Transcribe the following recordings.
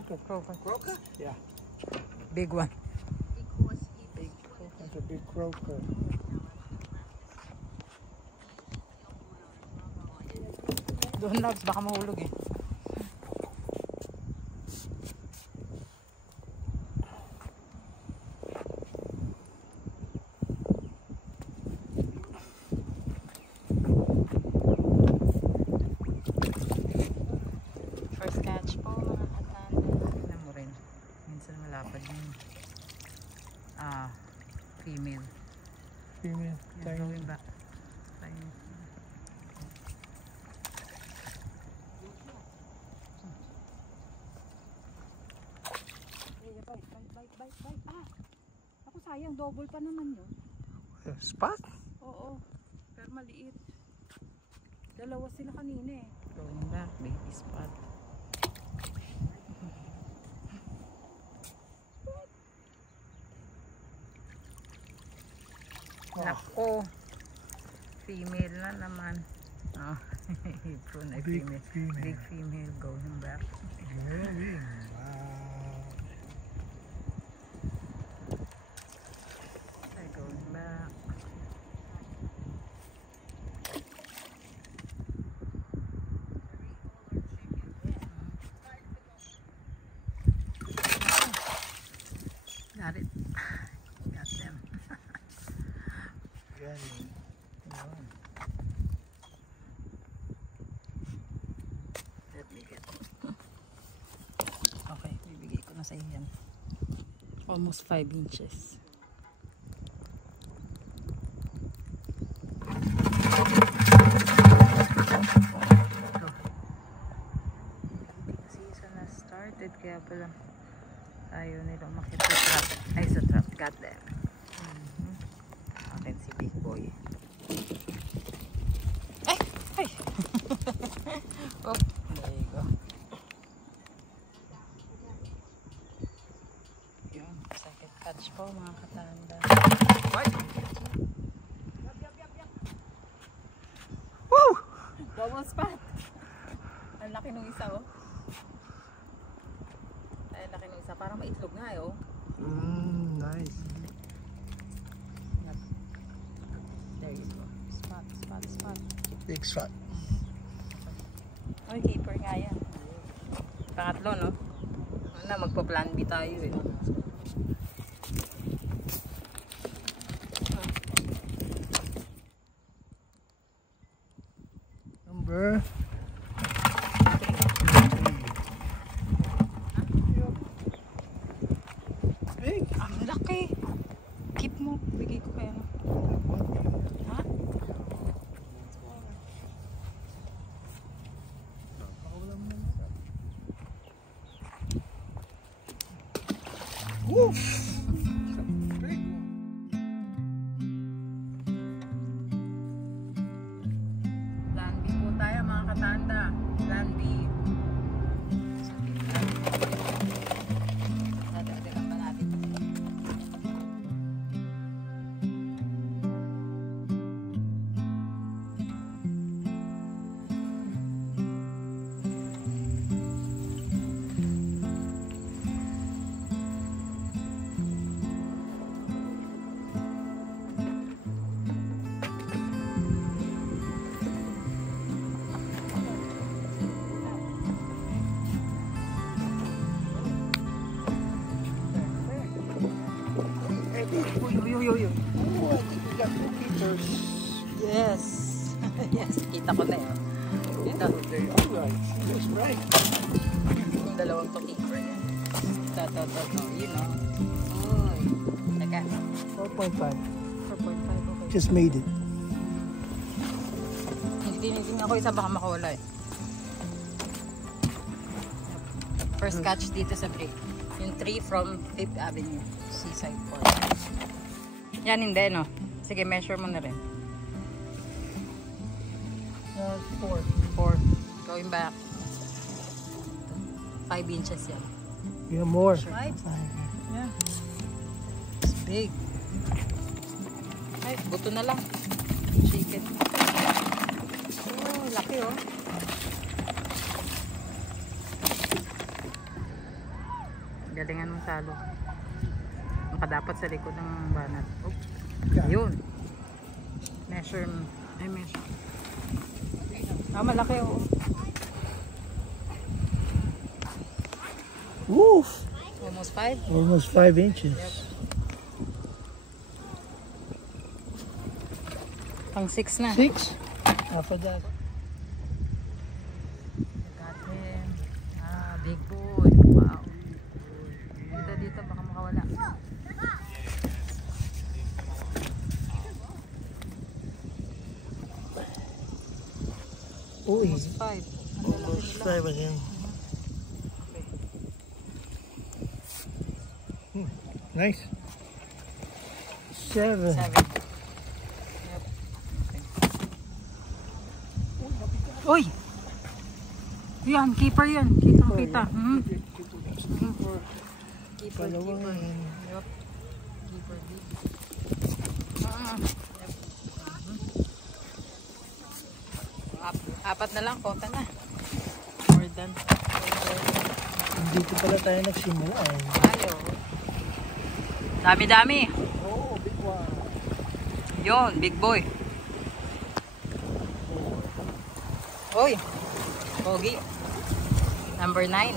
Croaker. Croaker? Yeah. Big one. That's a big croaker. Doon Labs, baka mahulog eh. First catch po mga katanda. Tignan mo rin. Minsan malapad yung female. Female. Going back. Bite. Ako sayang, double pa naman yun. Spot? Oo. Pero maliit. Dalawa sila kanina eh. Going back, baby spot. Nako. Female na naman. Oh, Big female. Big female going back. Going back. Going back. Got it. Got them. Yan. Let me get it. Okay, bibigay ko na sa iyan. Almost 5 inches. Season na started kaya pala ayaw nilang makita trap. Ay, sa trap. Got them. Akin si Big Boy. Ay! Oh, there you go. Yun, second catch po mga katanda. What? Woo! Double spot. Ang laki nung isa oh. Ay, laki nung isa. Parang maitlog nga eh oh. Nice. There you go. Spot. Big spot. Ay, keeper nga yan. Pangatlo, no? Ano, magpa-plan B tayo eh. Number. Big. Ang laki. Keep mo. Bigay ko kaya no. Ha? Woo! Plan B po tayo mga katanda. Plan B. Dadagan pa natin. Uy. Oh, I think we got 2 keepers. Yes. Yes, kita ko na yun. Ito. They are right. That's right. Yung dalawang to keeper yan. Ito. Yun o. Uy. Teka. 4.5. 4.5. Okay. Just made it. Hindi tinitingnan ko isa baka makawala eh. First catch dito sa break. Yung 3 from 5th Avenue. Seaside Port. Yan hindi no. Sige, measure mo na rin. 4. Going back. 5 inches yan. Yeah, more. 5? Yeah. It's big. Ay, buto na lang. Chicken. Oh, laki oh. Galingan mong salo. Makadapat sa likod ng banat. Oops. Yeah. Ayun. Measure mo. Ay, measure. Malaki oh. Woof! Almost 5. Almost 5 inches. Yep. Pang 6 na. 6? After that. Got him. Big boy. Wow. Dito, baka makawala. Uy. Almost 5. Almost 5 again. Nice. 7. 7. Yep. Okay. Uy! Yan, keeper yan. Kita. Keeper. Yep. Keeper big. Yep. Apat na lang, kota na. More than. Dito pala tayo nagsimula. Ayo. Dami-dami. Oh, big one. Yon, big boy. Oy. Pogi. Number 9.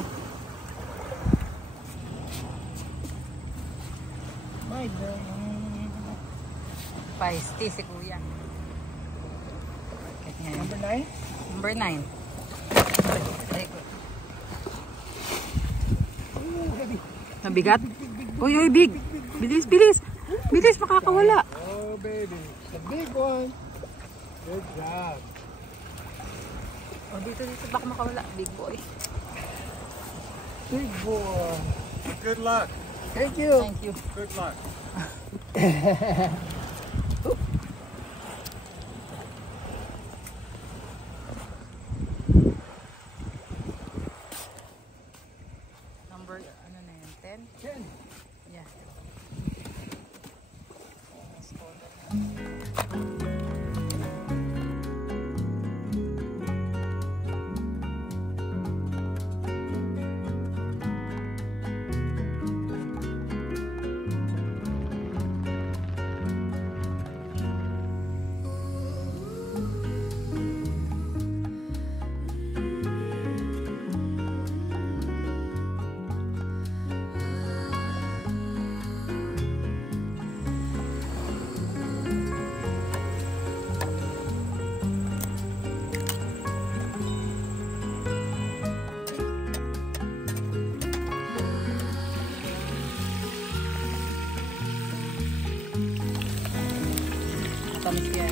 My God. Feisty si kuya. Okay, Number 9? Number 9. Nabigat? Uy, big. Bilis. Bilis, makakawala. Oh, baby. It's a big one. Good job. Oh, dito, baka makawala. Big boy. Big boy. Good luck. Thank you. Thank you. Good luck. Number, ano na yun? 10? 10. Yeah. Tamis yan.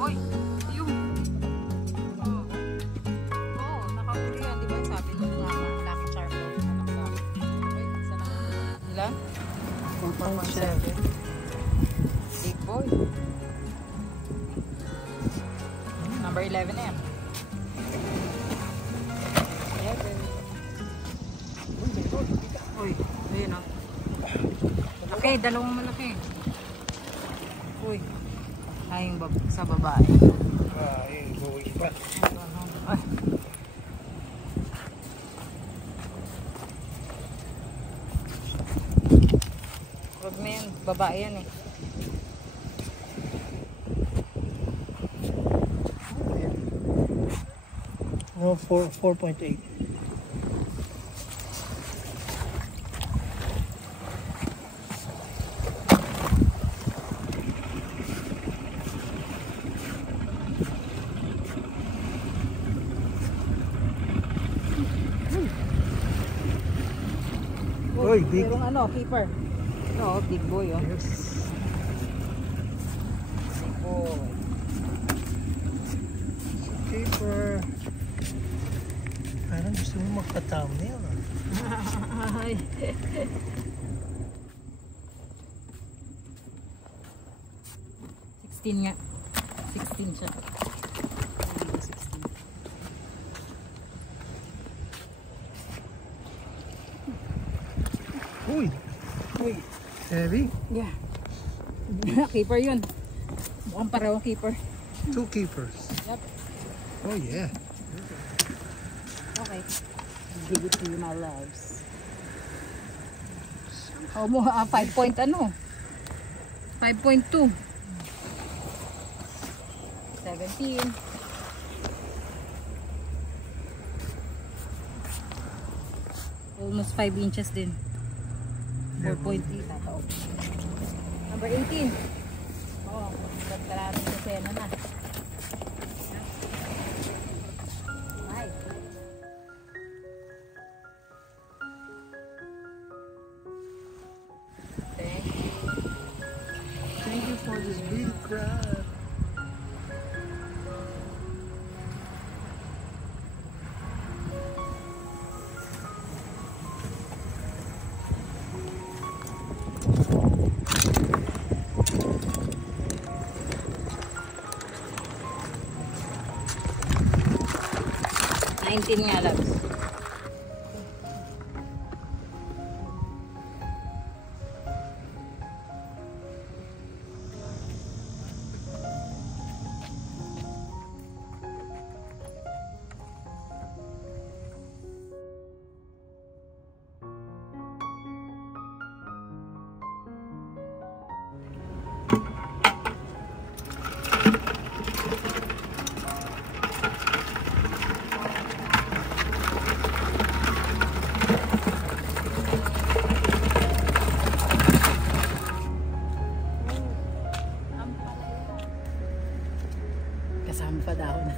Uy, yung. Oh, nakapili yan. Di ba yung sabi ng mama, Lucky Charm daw. Anak sa akin. Okay, isa na. Ilan? 4.7. Big boy. Number 11 na yan. 11. Uy, ayun o. Okay, dalawang malaki. Uy, ay yung sa babae. Hey, boy. But Ay. Huwag mo yan, babae yan eh. no, 4.8. Uy, big. Merong ano, keeper. Ito, big boy oh. Yes. Big boy. A thumbnail. Ay. 16 nga. 16 siya. 16. Uy. Uy. Heavy. Yeah. Keeper yun. Mukhang pareho keeper. 2 keepers. Yep. Oh yeah. Okay. Give it to you, my loves. Oh, mo 5 point ano? 5.2. 17. Almost 5 inches din. 4.8 tataob. Number 18. Oh, nagkalating sa sena na. Bye. Thank you. Thank you for this big crab. Nga lang. Kasama pa daw na.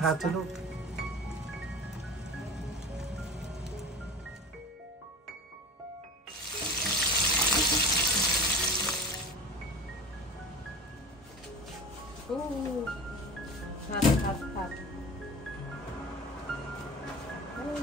Nakatulog. Oh, hot, hot, hot. Oh.